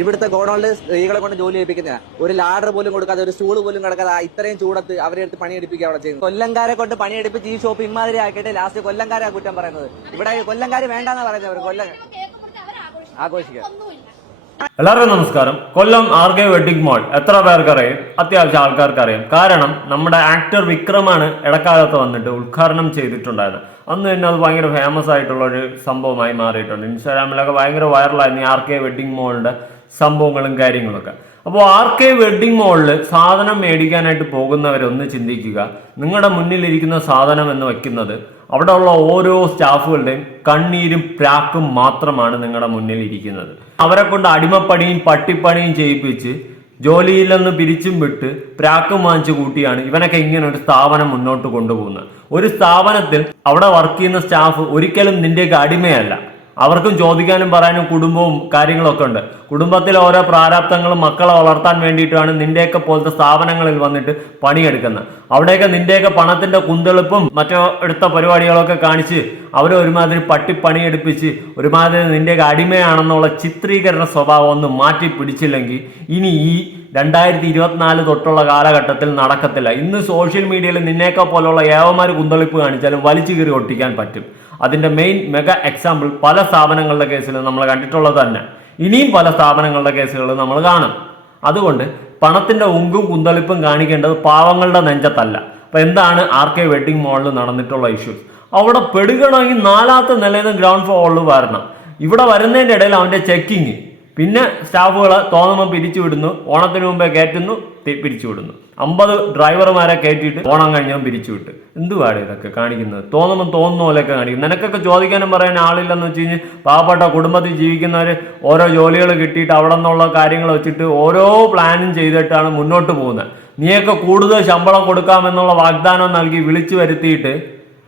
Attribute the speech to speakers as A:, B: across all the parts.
A: ഇവിടുത്തെ ഗോഡൌണിൽ സ്ത്രീകളെ കൊണ്ട് ജോലി ചെയ്യിപ്പിക്കുന്ന ഒരു ലാഡർ പോലും കൊടുക്കാതെ ഒരു സ്റ്റൂൾ പോലും കിടക്കാതെ ഇത്രയും ചൂടത്ത് അവരെ എടുത്ത് അവിടെ ചെയ്യുന്നത്. കൊല്ലംകാരെ കൊണ്ട് പണിയെടുപ്പിച്ച് ഈ ഷോപ്പ് ഇമാതിരി ആക്കിയിട്ട് ലാസ്റ്റ് കൊല്ലംകാരെ കുറ്റം പറയുന്നത്. ഇവിടെ കൊല്ലംകാര് വേണ്ടെന്നാ പറയുന്നത് അവർ കൊല്ലം ആഘോഷിക്കുക.
B: എല്ലാവർക്കും നമസ്കാരം. Kollam R K wedding mall. എത്ര പേർക്കറിയും? അത്യാവശ്യം ആൾക്കാർക്കറിയും. കാരണം നമ്മുടെ ആക്ടർ വിക്രമാണ് ഇടക്കാലത്ത് വന്നിട്ട് ഉദ്ഘാടനം ചെയ്തിട്ടുണ്ടായത്. അന്ന് തന്നെ അത് ഭയങ്കര ഫേമസ് ആയിട്ടുള്ള ഒരു സംഭവമായി മാറിയിട്ടുണ്ട്. ഇൻസ്റ്റാഗ്രാമിലൊക്കെ ഭയങ്കര വൈറലായിരുന്നു ആർ കെ വെഡിങ് മോളിന്റെ സംഭവങ്ങളും കാര്യങ്ങളൊക്കെ. അപ്പോൾ ആർ കെ വെഡിങ് മോളിൽ സാധനം മേടിക്കാനായിട്ട് പോകുന്നവരൊന്ന് ചിന്തിക്കുക. നിങ്ങളുടെ മുന്നിലിരിക്കുന്ന സാധനം എന്ന് വെക്കുന്നത് അവിടെ ഉള്ള ഓരോ സ്റ്റാഫുകളുടെയും കണ്ണീരും പ്രാക്കും മാത്രമാണ് നിങ്ങളുടെ മുന്നിൽ ഇരിക്കുന്നത്. അവരെ കൊണ്ട് അടിമപ്പണിയും പട്ടിപ്പണിയും ചെയ്യിപ്പിച്ച് ജോലിയിൽ നിന്ന് പിരിച്ചും വിട്ട് പ്രാക്കും വാങ്ങിച്ചു കൂട്ടിയാണ് ഇവനൊക്കെ ഇങ്ങനെ ഒരു സ്ഥാപനം മുന്നോട്ട് കൊണ്ടുപോകുന്നത്. ഒരു സ്ഥാപനത്തിൽ അവിടെ വർക്ക് ചെയ്യുന്ന സ്റ്റാഫ് ഒരിക്കലും നിന്റെയൊക്കെ അടിമയല്ല. അവർക്കും ചോദിക്കാനും പറയാനും കുടുംബവും കാര്യങ്ങളൊക്കെ ഉണ്ട്. കുടുംബത്തിലെ ഓരോ പ്രാരാബ്ദങ്ങളും മക്കളെ വളർത്താൻ വേണ്ടിയിട്ടാണ് നിന്റെയൊക്കെ പോലത്തെ സ്ഥാപനങ്ങളിൽ വന്നിട്ട് പണിയെടുക്കുന്നത്. അവിടെയൊക്കെ നിന്റെയൊക്കെ പണത്തിന്റെ കുന്തെളുപ്പും മറ്റോ എടുത്ത പരിപാടികളൊക്കെ കാണിച്ച് അവരെ ഒരുമാതിരി പട്ടി പണിയെടുപ്പിച്ച് ഒരുമാതിരി നിന്റെയൊക്കെ അടിമയാണെന്നുള്ള ചിത്രീകരണ സ്വഭാവം ഒന്ന് മാറ്റി പിടിച്ചില്ലെങ്കിൽ ഇനി ഈ രണ്ടായിരത്തി ഇരുപത്തിനാല് തൊട്ടുള്ള കാലഘട്ടത്തിൽ നടക്കത്തില്ല. ഇന്ന് സോഷ്യൽ മീഡിയയിൽ നിന്നേക്കാൾ പോലുള്ള ഏവന്മാർ കുന്തളിപ്പ് കാണിച്ചാലും വലിച്ചു കീറി ഒട്ടിക്കാൻ പറ്റും. അതിന്റെ മെയിൻ മെഗാ എക്സാമ്പിൾ പല സ്ഥാപനങ്ങളുടെ കേസിൽ നമ്മൾ കണ്ടിട്ടുള്ളത് തന്നെ. ഇനിയും പല സ്ഥാപനങ്ങളുടെ കേസുകൾ നമ്മൾ കാണും. അതുകൊണ്ട് പണത്തിന്റെ ഉങ്കും കുന്തളിപ്പും കാണിക്കേണ്ടത് പാവങ്ങളുടെ നെഞ്ചത്തല്ല. അപ്പൊ എന്താണ് ആർ കെ വെഡിങ് മോളിൽ നടന്നിട്ടുള്ള ഇഷ്യൂസ് അവിടെ പെടുകണമെങ്കിൽ നാലാമത്തെ നിലയിൽ നിന്ന് ഗ്രൗണ്ട് ഫ്ലോറിൽ വരണം. ഇവിടെ വരുന്നതിന്റെ ഇടയിൽ അവന്റെ ചെക്കിങ് പിന്നെ സ്റ്റാഫുകളെ തോന്നുമ്പോൾ പിരിച്ചു വിടുന്നു ഓണത്തിന് മുമ്പേ കയറ്റുന്നു പിരിച്ചുവിടുന്നു. പിരിച്ചു വിടുന്നു അമ്പത് ഡ്രൈവർമാരെ കയറ്റിയിട്ട് ഓണം കഴിഞ്ഞാൽ പിരിച്ചു വിട്ട്. എന്തുവാണ് ഇതൊക്കെ കാണിക്കുന്നത്? തോന്നുമ്പോൾ തോന്നുന്ന പോലെയൊക്കെ കാണിക്കും നിനക്കൊക്കെ ചോദിക്കാനും പറയാൻ ആളില്ലെന്ന് വെച്ച് കഴിഞ്ഞാൽ പാവപ്പെട്ട കുടുംബത്തിൽ ജീവിക്കുന്നവർ ഓരോ ജോലികൾ കിട്ടിയിട്ട് അവിടെ നിന്നുള്ള കാര്യങ്ങൾ വെച്ചിട്ട് ഓരോ പ്ലാനും ചെയ്തിട്ടാണ് മുന്നോട്ട് പോകുന്നത്. നീയൊക്കെ കൂടുതൽ ശമ്പളം കൊടുക്കാമെന്നുള്ള വാഗ്ദാനം നൽകി വിളിച്ചു വരുത്തിയിട്ട്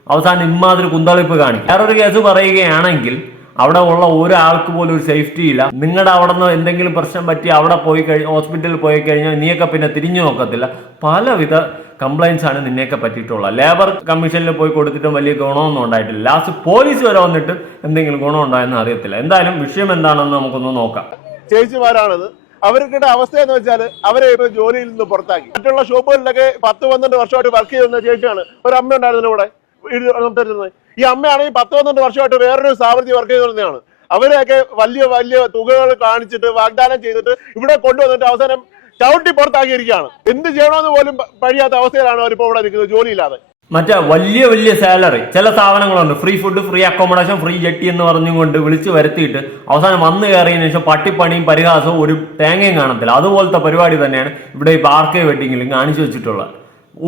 B: അവസാനം ഇമ്മാതിരി കുന്തളിപ്പ് കാണിക്കും. വേറൊരു കേസ് പറയുകയാണെങ്കിൽ അവിടെ ഉള്ള ഒരാൾക്ക് പോലും ഒരു സേഫ്റ്റി ഇല്ല. നിങ്ങളുടെ അവിടെ നിന്ന് എന്തെങ്കിലും പ്രശ്നം പറ്റി അവിടെ പോയി കഴിഞ്ഞ് ഹോസ്പിറ്റലിൽ പോയി കഴിഞ്ഞാൽ നീയൊക്കെ പിന്നെ തിരിഞ്ഞു നോക്കത്തില്ല. പലവിധ കംപ്ലൈൻസ് ആണ് നിന്നെയൊക്കെ പറ്റിയിട്ടുള്ളത്. ലേബർ കമ്മീഷനിൽ പോയി കൊടുത്തിട്ടും വലിയ ഗുണമൊന്നും ഉണ്ടായിട്ടില്ല. ലാസ്റ്റ് പോലീസ് വരെ വന്നിട്ട് എന്തെങ്കിലും ഗുണം ഉണ്ടായെന്ന് അറിയത്തില്ല. എന്തായാലും വിഷയം എന്താണെന്ന് നമുക്കൊന്ന് നോക്കാം.
C: ചേച്ചിമാരാണത്. അവർക്കിട്ട അവസ്ഥ എന്ന് വെച്ചാൽ അവരെ ഇപ്പൊ ജോലിയിൽ നിന്ന് പുറത്താക്കി. മറ്റുള്ള ഷോപ്പുകളിലൊക്കെ പത്ത് പന്ത്രണ്ട് വർഷമായിട്ട് വർക്ക് ചെയ്യുന്ന ചേച്ചിയാണ്. ഒരു അമ്മ ഉണ്ടായിരുന്നു ഇവിടെ. വീട് സംസാരിച്ചിരുന്നത് ഈ അമ്മയാണെങ്കിൽ പത്ത് പന്ത്രണ്ട് വർഷമായിട്ട് വേറൊരു സ്ഥാപനത്തിൽ വർക്ക് ചെയ്തിരുന്നതാണ് അവരെയൊക്കെ വലിയ വലിയ തുകകൾ കാണിച്ചിട്ട് വാഗ്ദാനം ചെയ്തിട്ട് ഇവിടെ കൊണ്ടുവന്നിട്ട് അവസാനം ചവിട്ടി പുറത്താക്കിയിരിക്കുകയാണ്. എന്ത് ചെയ്യണമെന്ന് പോലും പഴിയാത്ത അവസ്ഥയിലാണ് അവരിപ്പോ ഇവിടെ നിൽക്കുന്നത് ജോലിയില്ലാതെ.
B: മറ്റേ വലിയ വലിയ സാലറി ചില സ്ഥാപനങ്ങളുണ്ട്. Free food free accommodation free jetty എന്ന് പറഞ്ഞുകൊണ്ട് വിളിച്ചു വരുത്തിയിട്ട് അവസാനം വന്ന് കയറിയതിനു ശേഷം പട്ടിപ്പണിയും പരിഹാസവും ഒരു തേങ്ങയും കാണത്തില്ല. അതുപോലത്തെ പരിപാടി തന്നെയാണ് ഇവിടെ ഈ പാർക്കെ വെഡിങ്ങിലും കാണിച്ചു വെച്ചിട്ടുള്ളത്.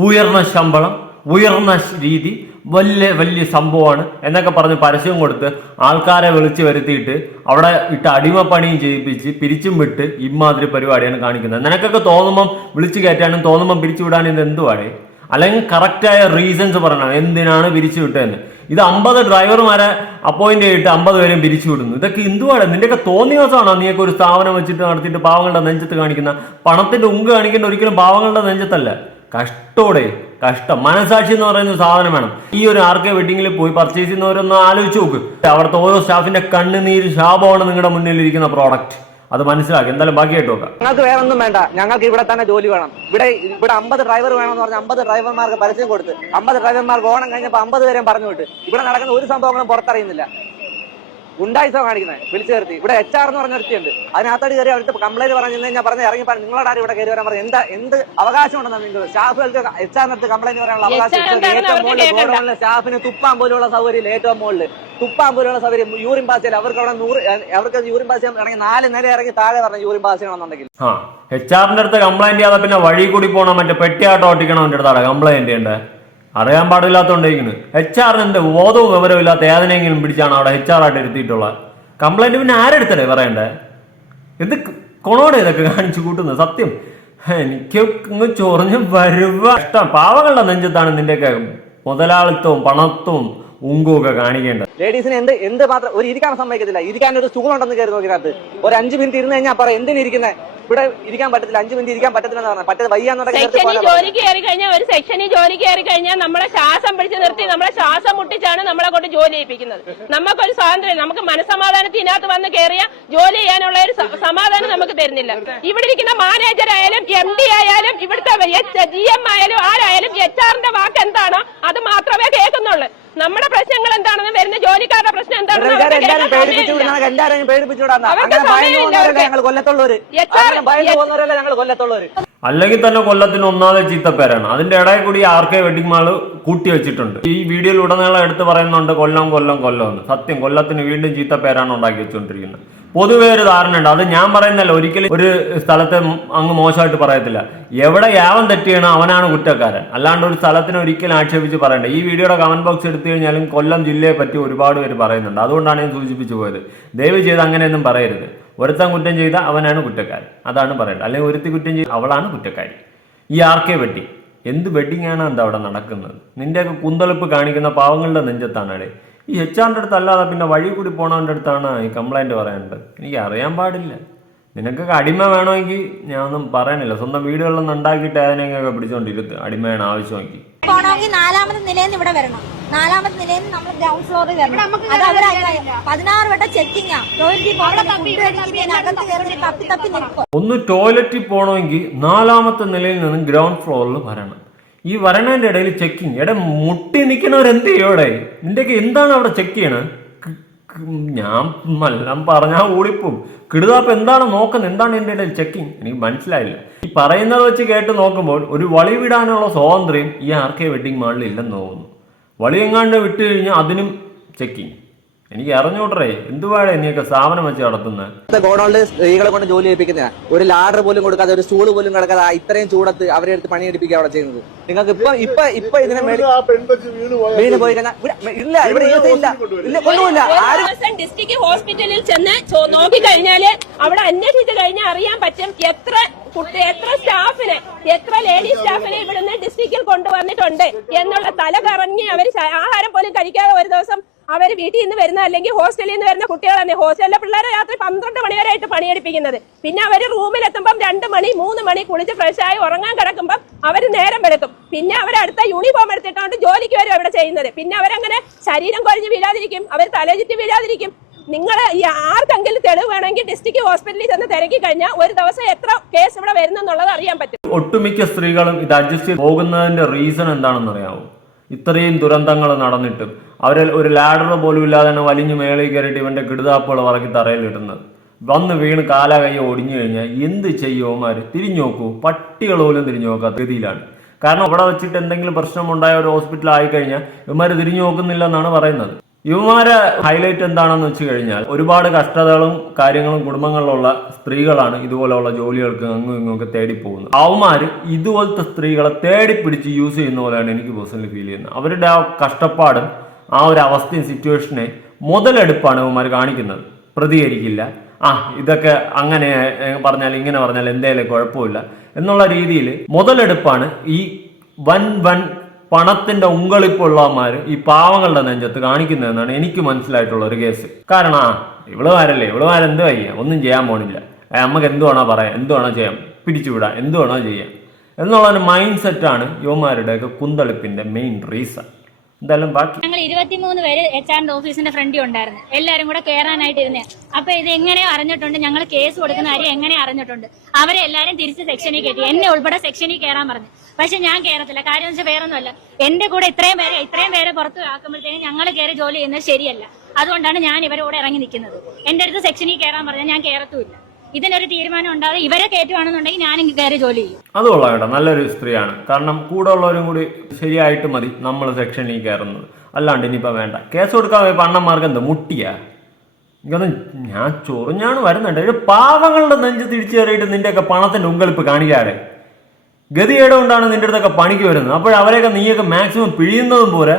B: ഉയർന്ന ശമ്പളം ഉയർന്ന രീതി വലിയ വലിയ സംഭവമാണ് എന്നൊക്കെ പറഞ്ഞ് പരസ്യം കൊടുത്ത് ആൾക്കാരെ വിളിച്ചു വരുത്തിയിട്ട് അവിടെ ഇട്ട് അടിമപ്പണിയും ചെയ്യിപ്പിച്ച് പിരിച്ചും വിട്ട് ഇമാതിരി പരിപാടിയാണ് കാണിക്കുന്നത്. നിനക്കൊക്കെ തോന്നുമ്പം വിളിച്ചു കയറ്റാനും തോന്നുമ്പം പിരിച്ചു വിടാനും ഇത് എന്തുവാടേ അല്ലെങ്കിൽ കറക്റ്റായ റീസൺസ് പറയണം എന്തിനാണ് പിരിച്ചു വിട്ടതെന്ന്? ഇത് അമ്പത് ഡ്രൈവർമാരെ അപ്പോയിന്റ് ചെയ്തിട്ട് അമ്പത് പേരെയും പിരിച്ചു വിടുന്നു. ഇതൊക്കെ എന്തുവാണ് നിന്റെയൊക്കെ തോന്നിയവസമാണോ നീയൊക്കെ ഒരു സ്ഥാപനം വെച്ചിട്ട് നടത്തിയിട്ട് പാവങ്ങളുടെ നെഞ്ചത്ത് കാണിക്കുന്ന പണത്തിന്റെ ഉങ്ക് കാണിക്കേണ്ട ഒരിക്കലും പാവങ്ങളുടെ നെഞ്ചത്തല്ല. കഷ്ടോടെ കഷ്ടം. മനസാക്ഷി എന്ന് പറയുന്ന സാധനം വേണം. ഈ ഒരു ആർ കെ വെഡിങ്ങിൽ പോയി പർച്ചേസ് ചെയ്യുന്നവരൊന്ന് ആലോചിച്ച് നോക്ക്. അവിടുത്തെ ഓരോ സ്റ്റാഫിന്റെ കണ്ണുനീര് ശാപമാണ് നിങ്ങളുടെ മുന്നിൽ ഇരിക്കുന്ന പ്രോഡക്റ്റ് അത് മനസ്സിലാക്കി. എന്തായാലും ബാക്കിയായിട്ട് നോക്കാം.
A: ഞങ്ങൾക്ക് വേറെ ഒന്നും വേണ്ട. ഞങ്ങൾക്ക് ഇവിടെ തന്നെ ജോലി വേണം. ഇവിടെ ഇവിടെ അമ്പത് ഡ്രൈവർ വേണമെന്ന് പറഞ്ഞ അമ്പത് ഡ്രൈവർമാർക്ക് പരസ്യം കൊടുത്ത്. അമ്പത് ഡ്രൈവർമാർക്ക് ഓണം കഴിഞ്ഞപ്പോൾ അമ്പത് പേരെയും പറഞ്ഞു വിട്ട്. ഇവിടെ നടക്കുന്ന ഒരു സംഭവങ്ങളും പുറത്തറിയുന്നില്ല. ഉണ്ടായിസോ കാണിക്കുന്നത്. വിളിച്ചു നിർത്തി ഇവിടെ എച്ച് ആർ എന്ന് പറഞ്ഞ ഒരുത്തിയുണ്ട് അതിനകത്തോട് കയറി അവരുടെ കംപ്ലൈന്റ് പറഞ്ഞു ഞാൻ പറഞ്ഞ ഇറങ്ങി പറഞ്ഞു നിങ്ങളോട് ആരും ഇവിടെ കയറി വരാൻ പറഞ്ഞു. എന്താ എന്ത് അവകാശം ഉണ്ടെന്നാ നിങ്ങൾ സ്റ്റാഫുകൾക്ക് എച്ച് ആറിനടുത്ത് കംപ്ലൈന്റ് പറയാനുള്ള അവകാശം ഏറ്റവും മുകളിൽ സ്റ്റാഫിന് തുപ്പാൻ പോലുള്ള സൗകര്യം ഏറ്റവും മുകളിൽ തുപ്പാൻ പോലുള്ള സൗകര്യം യൂറിൻ പാസ് അവർക്ക് അവിടെ നൂറ് അവർക്ക് യൂറിൻ പാസ് ചെയ്യാൻ ഇറങ്ങി നാല് നില ഇറങ്ങി താഴെ പറഞ്ഞു യൂറിൻ പാസ് ചെയ്യണമെന്നുണ്ടെങ്കിൽ
B: ആ എച്ച് ആറിന്റെ അടുത്ത് കംപ്ലൈന്റ് ചെയ്യാതെ പിന്നെ വഴി കൂടി പോകണം മറ്റേ പെട്ടിയാട്ടോ ഓട്ടിക്കണം അവന്റെ അടുത്താണ് കംപ്ലൈന്റ് ചെയ്യണ്ടേ? അറിയാൻ പാടില്ലാത്തോണ്ടിരിക്കുന്നു എച്ച് ആറിന് എന്ത് ബോധവും ഇല്ലാത്ത ഏതിനെങ്കിലും പിടിച്ചാണ് അവിടെ എച്ച് ആർ ആയിട്ട് ഇരുത്തിയിട്ടുള്ളത്. കംപ്ലൈന്റ് പിന്നെ ആരെടുത്തടേ പറയണ്ടേ? എന്ത് കൊണോടെ ഇതൊക്കെ കാണിച്ചു കൂട്ടുന്നത്? സത്യം. എനിക്ക് ഇങ്ങ് ചൊറിഞ്ഞ് വരുവ. ഇഷ്ടം. പാവങ്ങളുടെ നെഞ്ചത്താണ് നിന്റെയൊക്കെ മുതലാളിത്തവും പണത്തും ഉങ്കുമൊക്കെ കാണിക്കേണ്ടത്.
A: ലേഡീസിന് എന്ത് എന്ത് മാത്രം ഒരു ഇരിക്കാൻ സമ്മതിക്കത്തില്ല. ഇരിക്കാൻ ഒരു സ്റ്റൂൾ ഉണ്ടെന്ന് നോക്കിനകത്ത് ഒരു അഞ്ച് മിനിറ്റ് ഇരുന്ന് കഴിഞ്ഞാൽ പറ എന്തിനാ ഇരിക്കുന്നത് ഇവിടെ ഇരിക്കാൻ പറ്റത്തില്ല അഞ്ചു മിനിറ്റ് ഇരിക്കാൻ പറ്റത്തില്ലെന്ന് പറഞ്ഞാൽ പറ്റത് വയ്യാന്ന്
D: ജോലിക്ക് കയറി കഴിഞ്ഞാൽ ഒരു സെക്ഷനിൽ ജോലി കയറി കഴിഞ്ഞാൽ നമ്മളെ ശ്വാസം പിടിച്ചു നിർത്തി നമ്മളെ ശ്വാസം മുട്ടിച്ചാണ് നമ്മളെ കൊണ്ട് ജോലി ചെയ്യിപ്പിക്കുന്നത്. നമുക്കൊരു സ്വാതന്ത്ര്യം നമുക്ക് മനസമാധാനത്തിൽ ഇതിനകത്ത് വന്ന് കയറിയ ജോലി ചെയ്യാനുള്ള ഒരു സമാധാനം നമുക്ക് തരുന്നില്ല. ഇവിടെ ഇരിക്കുന്ന മാനേജർ ആയാലും എം ഡി ആയാലും ഇവിടുത്തെ ജി എം ആയാലും ആരായാലും എച്ച് ആറിന്റെ വാക്ക് എന്താണോ അത് മാത്രമേ കേൾക്കുന്നുള്ളൂ. നമ്മുടെ പ്രശ്നങ്ങൾ എന്താണെന്ന് വരുന്ന ജോലിക്കാരുടെ പ്രശ്നം എന്താണെന്ന്
A: ഇവിടെ
D: അവർക്ക്
A: എല്ലാരും
D: കേൾക്കാൻ
A: പേടിപ്പിച്ചു
D: സമയമില്ല.
A: വിടുന്ന എല്ലാരും പേടിപ്പിച്ചു വിടാന്ന അങ്ങനെ ഭയന്ന് പോകുന്നവരല്ല ഞങ്ങൾ കൊല്ലത്തുള്ളവര്?
D: എത്ര-
A: അങ്ങനെ ഭയന്ന് പോകുന്നവരല്ല ഞങ്ങൾ കൊല്ലത്തുള്ളവര്?
B: അല്ലെങ്കിൽ തന്നെ കൊല്ലത്തിന് ഒന്നാമത് ചീത്തപ്പേരാണ്. അതിന്റെ ഇടയിൽ കൂടി ആർ കെ വെഡിങ് മാൾ കൂട്ടി വെച്ചിട്ടുണ്ട്. ഈ വീഡിയോയിൽ ഉടനീളം എടുത്ത് പറയുന്നുണ്ട് കൊല്ലം കൊല്ലം കൊല്ലം എന്ന്. സത്യം കൊല്ലത്തിന് വീണ്ടും ചീത്തപ്പേരാണ് ഉണ്ടാക്കി വെച്ചുകൊണ്ടിരിക്കുന്നത്. പൊതുവേ ഒരു ധാരണയുണ്ട് അത് ഞാൻ പറയുന്നല്ല ഒരിക്കലും ഒരു സ്ഥലത്തെ അങ്ങ് മോശമായിട്ട് പറയത്തില്ല. എവിടെ യാവൻ തെറ്റിയാണോ അവനാണ് കുറ്റക്കാരൻ. അല്ലാണ്ട് ഒരു സ്ഥലത്തിന് ഒരിക്കലും ആക്ഷേപിച്ച് പറയണ്ട. ഈ വീഡിയോയുടെ കമന്റ് ബോക്സ് എടുത്തു കഴിഞ്ഞാലും കൊല്ലം ജില്ലയെ പറ്റി ഒരുപാട് പേര് പറയുന്നുണ്ട്. അതുകൊണ്ടാണ് ഞാൻ സൂചിപ്പിച്ചു പോയത്. ദയവ് ചെയ്ത് അങ്ങനെയൊന്നും പറയരുത്. ഒരുത്തൻ കുറ്റം ചെയ്ത അവനാണ് കുറ്റക്കാരൻ. അതാണ് പറയേണ്ടത്. അല്ലെങ്കിൽ ഒരുത്തി കുറ്റം ചെയ്ത അവളാണ് കുറ്റക്കാരി. ഈ ആർക്കെ വെട്ടി എന്ത് വെഡിങ്ങാണ് എന്താ അവിടെ നടക്കുന്നത്? നിന്റെയൊക്കെ കുന്തളിപ്പ് കാണിക്കുന്ന പാവങ്ങളുടെ നെഞ്ചത്താണ് ഈ എച്ച് ആറിന്റെ അടുത്ത് അല്ലാതെ പിന്നെ വഴി കൂടി പോണവന്റെ അടുത്താണ് ഈ കംപ്ലൈന്റ് പറയേണ്ടത് എനിക്ക് അറിയാൻ പാടില്ല. നിനക്കൊക്കെ അടിമ വേണമെങ്കിൽ ഞാനൊന്നും പറയണില്ല സ്വന്തം വീടുകളിലൊന്നും ഉണ്ടാക്കിയിട്ട് അതിനെയൊക്കെ പിടിച്ചോണ്ടിരുത്ത് അടിമയാണ് ആവശ്യമാക്കി
E: പോണമെങ്കിൽ നാലാമത്തെ നിലയിൽ നിന്ന് ഇവിടെ വരണം. നാലാമത്തെ നിലയിൽ നിന്ന് നമ്മൾ ഗ്രൗണ്ട് ഫ്ലോറിൽ വരണം. അത് അവർ പതിനാറ് വട്ടം ചെക്കിങ്ങാ ടോയ്ലറ്റിൽ
B: ഒന്ന് ടോയ്ലറ്റിൽ പോകണമെങ്കിൽ നാലാമത്തെ നിലയിൽ നിന്നും ഗ്രൗണ്ട് ഫ്ലോറിൽ വരണം. ഈ വരണേന്റെ ഇടയിൽ ചെക്കിങ് എടെ മുട്ടി നിൽക്കണവരെന്ത് ചെയ്യോടെ നിന്റെയൊക്കെ എന്താണ് അവിടെ ചെക്ക് ചെയ്യണത് ഞാൻ എല്ലാം പറഞ്ഞാൽ ഓടിപ്പോവും. കിടുതാപ്പ് എന്താണ് നോക്കുന്നത്? എന്താണ് എന്റെ ഇടയിൽ ചെക്കിങ് എനിക്ക് മനസ്സിലായില്ല. ഈ പറയുന്നത് വെച്ച് കേട്ട് നോക്കുമ്പോൾ ഒരു വളി വിടാനുള്ള സ്വാതന്ത്ര്യം ഈ ആർ കെ വെഡിങ് മാളിൽ ഇല്ലെന്ന് തോന്നുന്നു. വളി എങ്ങാണ്ട് വിട്ട് കഴിഞ്ഞാൽ അതിനും ചെക്കിങ് എനിക്ക് അറിഞ്ഞൂട്ടറേ എന്തുവാടേ നീയൊക്കെ സ്ഥാപനം വെച്ച് നടത്തുന്നത്
A: ഗോഡൌണിൽ സ്ത്രീകളെ കൊണ്ട് ജോലി ചെയ്യിപ്പിക്കുന്ന ഒരു ലാഡർ പോലും കൊടുക്കാതെ ഒരു സ്റ്റൂൾ പോലും കിടക്കാതെ ഇത്രയും ചൂടത്ത് അവരെ എടുത്ത് പണിയെടുപ്പിക്കുക അവിടെ ചെയ്യുന്നത്. നിങ്ങൾക്ക് ഇപ്പൊ ഇപ്പൊ ഇപ്പൊ ഇതിനെ
C: വീണ്
A: പോയി ഇല്ല ഇവിടെ ഇല്ല ഇല്ല കൊണ്ടുപോയില്ല
D: ഡിസ്ട്രിക്ട് ഹോസ്പിറ്റലിൽ ചെന്ന് നോക്കി കഴിഞ്ഞാൽ അവിടെ അന്വേഷിച്ച് കഴിഞ്ഞാൽ അറിയാൻ പറ്റും എത്ര കുട്ടി എത്ര സ്റ്റാഫിനെ എത്ര ലേഡി സ്റ്റാഫിനെ ഇവിടുന്ന് ഡിസ്ട്രിക്റ്റിൽ കൊണ്ടുവന്നിട്ടുണ്ട് എന്നുള്ള തല കറങ്ങി അവർ ആഹാരം പോലും കഴിക്കാതെ ഒരു ദിവസം അവർ വീട്ടിൽ നിന്ന് വരുന്ന അല്ലെങ്കിൽ ഹോസ്റ്റലിൽ നിന്ന് വരുന്ന കുട്ടികളാണ്. ഹോസ്റ്റലിലെ പിള്ളേരെ രാത്രി പന്ത്രണ്ട് മണിവരെയായിട്ട് വരെ പണിയെടുപ്പിക്കുന്നത്. പിന്നെ അവർ റൂമിലെത്തുമ്പം രണ്ട് മണി മൂന്ന് മണി കുളിച്ച് ഫ്രഷായി ഉറങ്ങാൻ കിടക്കുമ്പം അവർ നേരം വെളുക്കും. പിന്നെ അവർ അടുത്ത യൂണിഫോം എടുത്തിട്ടുണ്ട് ജോലിക്ക് വരും അവിടെ ചെയ്യുന്നത്. പിന്നെ അവരങ്ങനെ ശരീരം കുഴഞ്ഞ് വീഴാതിരിക്കും അവർ തലചുറ്റി വീഴാതിരിക്കും. നിങ്ങൾ ഈ ആർക്കെങ്കിലും തെളിവ് വേണമെങ്കിൽ ഡിസ്ട്രിക്ട് ഹോസ്പിറ്റലിൽ ചെന്ന് തിരക്കി കഴിഞ്ഞാൽ ഒരു ദിവസം എത്ര കേസ് ഇവിടെ വരുന്നെന്നുള്ളത് അറിയാൻ പറ്റും.
B: ഒട്ടുമിക്ക സ്ത്രീകളും ഇത് അഡ്ജസ്റ്റ് ചെയ്ത് പോകുന്നതിന്റെ റീസൺ എന്താണെന്ന് അറിയാമോ ഇത്രയും ദുരന്തങ്ങൾ നടന്നിട്ടും അവരെ ഒരു ലാഡർ പോലും ഇല്ലാതെ തന്നെ വലിഞ്ഞു മേളിൽ കയറിയിട്ട് ഇവന്റെ കിടുതാപ്പുകൾ പറക്കി തറയിൽ ഇടുന്നത്. വന്ന് വീണ് കാല കൈ ഒടിഞ്ഞു കഴിഞ്ഞാൽ എന്ത് ചെയ്യുമോമാർ തിരിഞ്ഞു നോക്കൂ. പട്ടികൾ പോലും തിരിഞ്ഞു നോക്കാത്ത ഗതിയിലാണ്. കാരണം അവിടെ വെച്ചിട്ട് എന്തെങ്കിലും പ്രശ്നമുണ്ടായ ഒരു ഹോസ്പിറ്റൽ ആയി കഴിഞ്ഞാൽ ഇവന്മാര് തിരിഞ്ഞു നോക്കുന്നില്ല എന്നാണ് പറയുന്നത്. ഇവന്മാരെ ഹൈലൈറ്റ് എന്താണെന്ന് വെച്ച് കഴിഞ്ഞാൽ ഒരുപാട് കഷ്ടതകളും കാര്യങ്ങളും കുടുംബങ്ങളിലുള്ള സ്ത്രീകളാണ് ഇതുപോലെയുള്ള ജോലികൾക്ക് അങ്ങും ഇങ്ങും ഒക്കെ തേടി പോകുന്നത് അവന്മാര് ഇതുപോലത്തെ സ്ത്രീകളെ തേടി പിടിച്ച് യൂസ് ചെയ്യുന്ന പോലെയാണ് എനിക്ക് പേഴ്സണലി ഫീൽ ചെയ്യുന്നത്. അവരുടെ ആ കഷ്ടപ്പാടും ആ ഒരു അവസ്ഥയും സിറ്റുവേഷനെ മുതലെടുപ്പാണ് ഇവന്മാർ കാണിക്കുന്നത്. പ്രതികരിക്കില്ല. ആ ഇതൊക്കെ അങ്ങനെ പറഞ്ഞാൽ ഇങ്ങനെ പറഞ്ഞാൽ എന്തേലും കുഴപ്പമില്ല. എന്നുള്ള രീതിയിൽ മുതലെടുപ്പാണ് ഈ വൻ വൻ പണത്തിന്റെ ഉങ്കളിപ്പുള്ളമാര് ഈ പാവങ്ങളുടെ നെഞ്ചത്ത് കാണിക്കുന്നതെന്നാണ് എനിക്ക് മനസ്സിലായിട്ടുള്ള ഒരു കേസ്. കാരണം ആ ഇവളുമാരല്ലേ ഇവളുമാരെന്ത് വയ്യ? ഒന്നും ചെയ്യാൻ പോണില്ല. നമുക്ക് എന്ത് വേണോ പറയാം. എന്ത് വേണോ ചെയ്യാം. പിടിച്ചുവിടാം എന്ത് വേണോ ചെയ്യാം. എന്നുള്ള ഒരു മൈൻഡ് സെറ്റാണ് യുവമാരുടെയൊക്കെ കുന്തളിപ്പിന്റെ മെയിൻ റീസൺ എന്തായാലും ബാക്കി
F: ഞങ്ങൾ ഇരുപത്തിമൂന്ന് പേര് എച്ച് ആറിന്റെ ഓഫീസിന്റെ ഫ്രണ്ടിൽ ഉണ്ടായിരുന്നു. എല്ലാരും കൂടെ കയറാനായിട്ട് ഇരുന്നേ. അപ്പൊ ഇത് എങ്ങനെയോ അറിഞ്ഞിട്ടുണ്ട്. ഞങ്ങൾ കേസ് കൊടുക്കുന്ന കാര്യം എങ്ങനെ അറിഞ്ഞിട്ടുണ്ട്. അവരെ എല്ലാരും തിരിച്ച് സെക്ഷനിൽ കയറ്റി. എന്നെ ഉൾപ്പെടെ സെക്ഷനിൽ കയറാൻ പറഞ്ഞു. പക്ഷെ ഞാൻ കയറത്തില്ല കാര്യം വെച്ചാൽ വേറൊന്നുമല്ല. എന്റെ കൂടെ ഇത്രയും പേരെ ഇത്രയും പേരെ പുറത്തു ആക്കുമ്പോഴത്തേക്കും ഞങ്ങൾ കയറി ജോലി ചെയ്യുന്നത് ശരിയല്ല. അതുകൊണ്ടാണ് ഞാൻ ഇവരോട് ഇറങ്ങി നിൽക്കുന്നത്. എന്റെ അടുത്ത് സെക്ഷനിൽ കയറാൻ പറഞ്ഞാൽ ഞാൻ കയറത്തുമില്ല ഇതിനൊരു തീരുമാനം ഉണ്ടാകും. ഇവരെ കയറ്റുവാണെന്നുണ്ടെങ്കിൽ ഞാൻ കയറി ജോലി ചെയ്യും.
B: അത് കൊള്ളാം കേട്ടോ. നല്ലൊരു സ്ത്രീയാണ്. കാരണം കൂടെ ഉള്ളവരും കൂടി ശരിയായിട്ട് മതി നമ്മൾ സെക്ഷനിൽ കയറുന്നത്. അല്ലാണ്ട് ഇനിയിപ്പോൾ വേണ്ട. കേസ് കൊടുക്കാൻ പോയി പണ്ണന്മാർക്ക് എന്താ മുട്ടിയാ? എനിക്കൊന്നും ഞാൻ ചൊറിഞ്ഞാണ് വരുന്നുണ്ട്. ഒരു പാവങ്ങളുടെ നെഞ്ച് തിരിച്ചു കയറിയിട്ട് നിന്റെയൊക്കെ പണത്തിന്റെ ഉങ്കളിപ്പ് കാണിക്കാതെ. ഗതികേടുകൊണ്ടാണ് നിന്റെ അടുത്തൊക്കെ പണിക്ക് വരുന്നത്. അപ്പോൾ അവരെയൊക്കെ നീയൊക്കെ മാക്സിമം പിഴിയുന്നതും പോലെ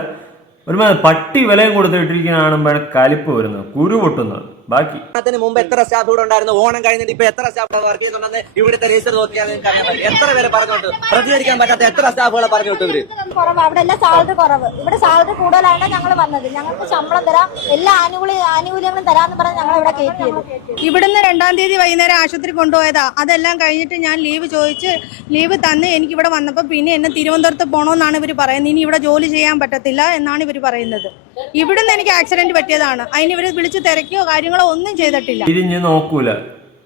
B: ഒരുമാതിരി പട്ടി വിലയും കൊടുത്തിട്ടിരിക്കുന്ന കാണുമ്പോഴാണ് കലിപ്പ് വരുന്നത് കുരു പൊട്ടുന്നത് ബാക്കി.
A: അതിന് മുമ്പ് എത്ര സ്റ്റാഫ് ഇവിടെ ഉണ്ടായിരുന്നു? ഓണം കഴിഞ്ഞിട്ട് ഇപ്പൊ എത്ര സ്റ്റാഫ് വർക്ക് ചെയ്യുന്നുണ്ടെന്ന് ഇവിടുത്തെ രജിസ്റ്റർ നോക്കിയാൽ നിങ്ങൾക്ക് അറിയാൻ പറ്റും. എത്ര പേര് പറഞ്ഞോട്ട് പ്രതികരിക്കാൻ പറ്റാത്ത എത്ര സ്റ്റാഫുകളെ പറഞ്ഞു വിട്ടു ഇവർ?
E: കുറവ്. അവിടെ എല്ലാം സാലറി കുറവ്. ഇവിടെ സാലറി കൂടുതലാണ് ഞങ്ങൾ വന്നത്. ഞങ്ങൾക്ക് ശമ്പളം തരാം. എല്ലാ ആനുകൂല്യ ആനുകൂല്യങ്ങളും തരാന്ന് പറഞ്ഞ് ഞങ്ങൾ ഇവിടെ കയറ്റിയത്
G: ഇവിടുന്ന് രണ്ടാം തീയതി വൈകുന്നേരം ആശുപത്രി കൊണ്ടുപോയതാ. അതെല്ലാം കഴിഞ്ഞിട്ട് ഞാൻ ലീവ് ചോദിച്ച് ലീവ് തന്ന് എനിക്ക് ഇവിടെ വന്നപ്പോൾ പിന്നെ എന്നെ തിരുവനന്തപുരത്ത് പോകണമെന്നാണ് ഇവർ പറയുന്നത്. ഇനി ഇവിടെ ജോലി ചെയ്യാൻ പറ്റത്തില്ല എന്നാണ് ഇവർ പറയുന്നത്. ഇവിടുന്ന് എനിക്ക് ആക്സിഡന്റ് പറ്റിയതാണ്. അതിന് ഇവർ വിളിച്ച് തിരക്കിയോ കാര്യങ്ങളോ ഒന്നും ചെയ്തിട്ടില്ല.
B: തിരിഞ്ഞു നോക്കൂല.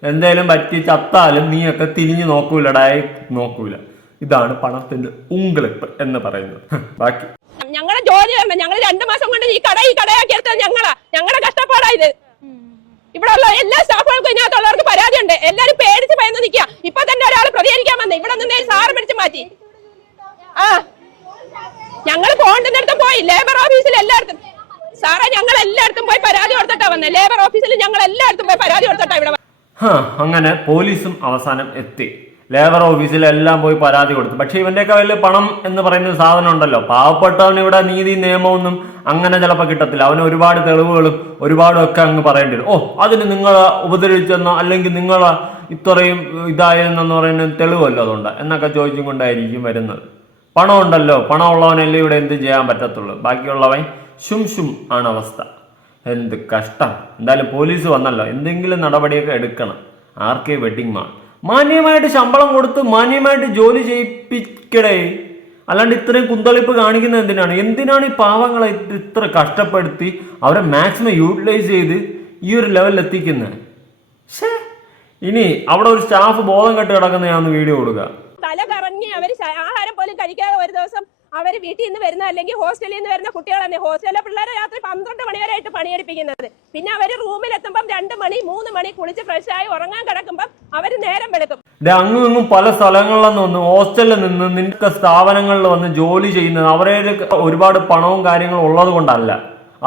B: എന്തേലും പറ്റി ചത്താലും നീയൊക്കെ തിരിഞ്ഞു നോക്കൂലടായി നോക്കൂല. ഇതാണ് പണത്തിന്റെ ഉങ്കളിപ്പ് എന്ന് പറയുന്നത്. ബാക്കി.
D: ഞങ്ങളുടെ ജോലി തന്നെ ഞങ്ങൾ രണ്ടു മാസം കൊണ്ട് ഈ കട ഈ കടയാക്കി എടുത്തത് ഞങ്ങളാ. ഞങ്ങളുടെ കഷ്ടപ്പാടാ ഇത്. ഇവിടെ ഉള്ള എല്ലാ സ്റ്റാഫുകൾക്കും ഇതിനകത്തുള്ളവർക്ക് പരാതിയുണ്ട്. എല്ലാരും പേടിച്ച് ഭയന്ന് നിൽക്കുക ഇപ്പൊ തന്നെ ഒരാൾ പ്രതികരിക്കാൻ വന്നേ. ഇവിടെ നിന്ന് സാറ് പിടിച്ചു മാറ്റി. ആ. ഞങ്ങൾ പോകേണ്ടുന്നിടത്തും പോയി. ലേബർ ഓഫീസിൽ എല്ലായിടത്തും. സാറേ ഞങ്ങൾ എല്ലായിടത്തും പോയി പരാതി കൊടുത്തിട്ടാ വന്നേ. ലേബർ ഓഫീസിൽ ഞങ്ങൾ എല്ലായിടത്തും പോയി പരാതി കൊടുത്തിട്ടാ ഇവിടെ
B: അങ്ങനെ പോലീസും അവസാനം എത്തി. ലേബർ ഓഫീസിലെല്ലാം പോയി പരാതി കൊടുത്തു. പക്ഷെ ഇവന്റെയൊക്കെ വലിയ പണം എന്ന് പറയുന്ന സാധനം ഉണ്ടല്ലോ. പാവപ്പെട്ടവന് ഇവിടെ നീതി നിയമമൊന്നും അങ്ങനെ ചിലപ്പോൾ കിട്ടത്തില്ല. അവന് ഒരുപാട് തെളിവുകളും ഒരുപാടും ഒക്കെ അങ്ങ് പറയേണ്ടി വരും. ഓ അതിന് നിങ്ങൾ ഉപദ്രവിച്ചെന്നോ അല്ലെങ്കിൽ നിങ്ങൾ ഇത്രയും ഇതായെന്നു പറയുന്ന തെളിവല്ലോ അതുകൊണ്ട്. എന്നൊക്കെ ചോദിച്ചും കൊണ്ടായിരിക്കും വരുന്നത്. പണം ഉണ്ടല്ലോ പണം ഉള്ളവനല്ലേ ഇവിടെ എന്ത് ചെയ്യാൻ പറ്റത്തുള്ളൂ. ബാക്കിയുള്ളവൻ ശും ശും ആണ് അവസ്ഥ. എന്ത് കഷ്ടം. എന്തായാലും പോലീസ് വന്നല്ലോ. എന്തെങ്കിലും നടപടിയൊക്കെ എടുക്കണം. R wedding mall? മാന്യമായിട്ട് ശമ്പളം കൊടുത്ത് മാന്യമായിട്ട് ജോലി ചെയ്യിപ്പിക്കടേ. അല്ലാണ്ട് ഇത്രയും കുന്തളിപ്പ് കാണിക്കുന്നത് എന്തിനാണ്? എന്തിനാണ് ഈ പാവങ്ങളെ ഇത്ര കഷ്ടപ്പെടുത്തി അവരെ മാക്സിമം യൂട്ടിലൈസ് ചെയ്ത് ഈ ഒരു ലെവലിൽ എത്തിക്കുന്നത്? ശ്ശേ. ഇനി അവിടെ ഒരു സ്റ്റാഫ് ബോധം കെട്ട് കിടക്കുന്ന ഞാൻ വീഡിയോ കൊടുക്കുക
D: തല അവർ ആഹാരം പോലും കഴിക്കാതെ ഒരു ദിവസം അവർ വീട്ടിൽ നിന്ന് വരുന്ന അല്ലെങ്കിൽ ഹോസ്റ്റലിൽ നിന്ന് വരുന്ന കുട്ടികളാണ് ഹോസ്റ്റലിലെ പിള്ളേരെ രാത്രി പന്ത്രണ്ട് മണി വരെ ആയിട്ട് പണിയെടുപ്പിക്കുന്നത്. പിന്നെ അവർ റൂമിൽ എത്തുമ്പം രണ്ട് മണി മൂന്ന് മണി കുളിച്ച് ഫ്രഷ് ആയി ഉറങ്ങാൻ കിടക്കുമ്പം അവർ നേരം വെളുക്കും.
B: അങ്ങും ഇങ്ങും പല സ്ഥലങ്ങളിൽ നിന്ന് ഹോസ്റ്റലിൽ നിന്ന് നിനക്ക് സ്ഥാപനങ്ങളിൽ വന്ന് ജോലി ചെയ്യുന്നത് അവരെ ഒരുപാട് പണവും കാര്യങ്ങളും ഉള്ളത് കൊണ്ടല്ല.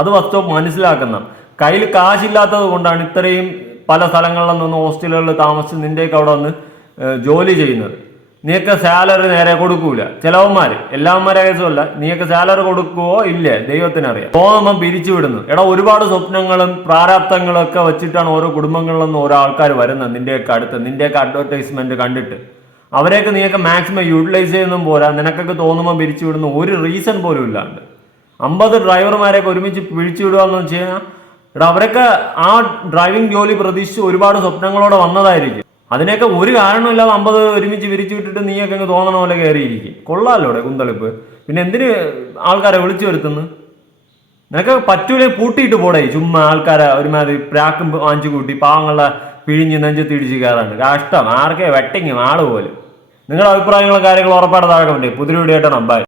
B: അത് വസ്തു മനസ്സിലാക്കുന്ന കയ്യിൽ കാശില്ലാത്തത് കൊണ്ടാണ് ഇത്രയും പല സ്ഥലങ്ങളിൽ നിന്ന് ഹോസ്റ്റലുകളിൽ താമസിച്ച് നിന്റെയൊക്കെ അവിടെ വന്ന് ജോലി ചെയ്യുന്നത്. നീയൊക്കെ സാലറി നേരെ കൊടുക്കൂല. ചിലവന്മാര് എല്ലാവന്മാരെ കേസുമല്ല നീയൊക്കെ സാലറി കൊടുക്കുവോ ഇല്ലേ? ദൈവത്തിനറിയാം. തോന്നുമ്പം പിരിച്ചു വിടുന്നു. എടാ ഒരുപാട് സ്വപ്നങ്ങളും പ്രാരാബ്ദങ്ങളും ഒക്കെ വെച്ചിട്ടാണ് ഓരോ കുടുംബങ്ങളിൽ നിന്ന് ഓരോ ആൾക്കാർ വരുന്നത് നിന്റെയൊക്കെ അടുത്ത്. നിന്റെയൊക്കെ അഡ്വർടൈസ്മെന്റ് കണ്ടിട്ട്. അവരെയൊക്കെ നീയൊക്കെ മാക്സിമം യൂട്ടിലൈസ് ചെയ്യുന്നതും പോരാ. നിനക്കൊക്കെ തോന്നുമ്പോൾ പിരിച്ചു വിടുന്നു ഒരു റീസൺ പോലും ഇല്ലാണ്ട്. അമ്പത് ഡ്രൈവർമാരെയൊക്കെ ഒരുമിച്ച് പിഴിച്ചു വിടുകയെന്ന് വെച്ച് കഴിഞ്ഞാൽ എടാ അവരൊക്കെ ആ ഡ്രൈവിംഗ് ജോലി പ്രതീക്ഷിച്ച് ഒരുപാട് സ്വപ്നങ്ങളോടെ വന്നതായിരിക്കും. അതിനൊക്കെ ഒരു കാരണമില്ലാതെ അമ്പത് ഒരുമിച്ച് വിരിച്ചു വിട്ടിട്ട് നീയൊക്കെ അങ്ങ് തോന്നണ പോലെ കയറിയിരിക്കും. കൊള്ളാമല്ലോ ഇവിടെ കുന്തളിപ്പ്. പിന്നെ എന്തിന് ആൾക്കാരെ വിളിച്ചു വരുത്തുന്നു? നിനക്ക് പറ്റൂലേ പൂട്ടിയിട്ട് പോടേ. ചുമ്മാ ആൾക്കാരെ ഒരുമാതിരി പ്രാക്കും വാങ്ങിച്ചു കൂട്ടി പാവങ്ങളെ പിഴിഞ്ഞ് നെഞ്ചത്ത് ഇടിച്ച് കയറാണ്ട്. കഷ്ടം ആർക്കേ വെട്ടിങ്ങും ആൾ പോലും. നിങ്ങളുടെ അഭിപ്രായങ്ങളും കാര്യങ്ങളും ഉറപ്പായിട്ട് താഴെ കമന്റ് പുതിരി വീഡിയോ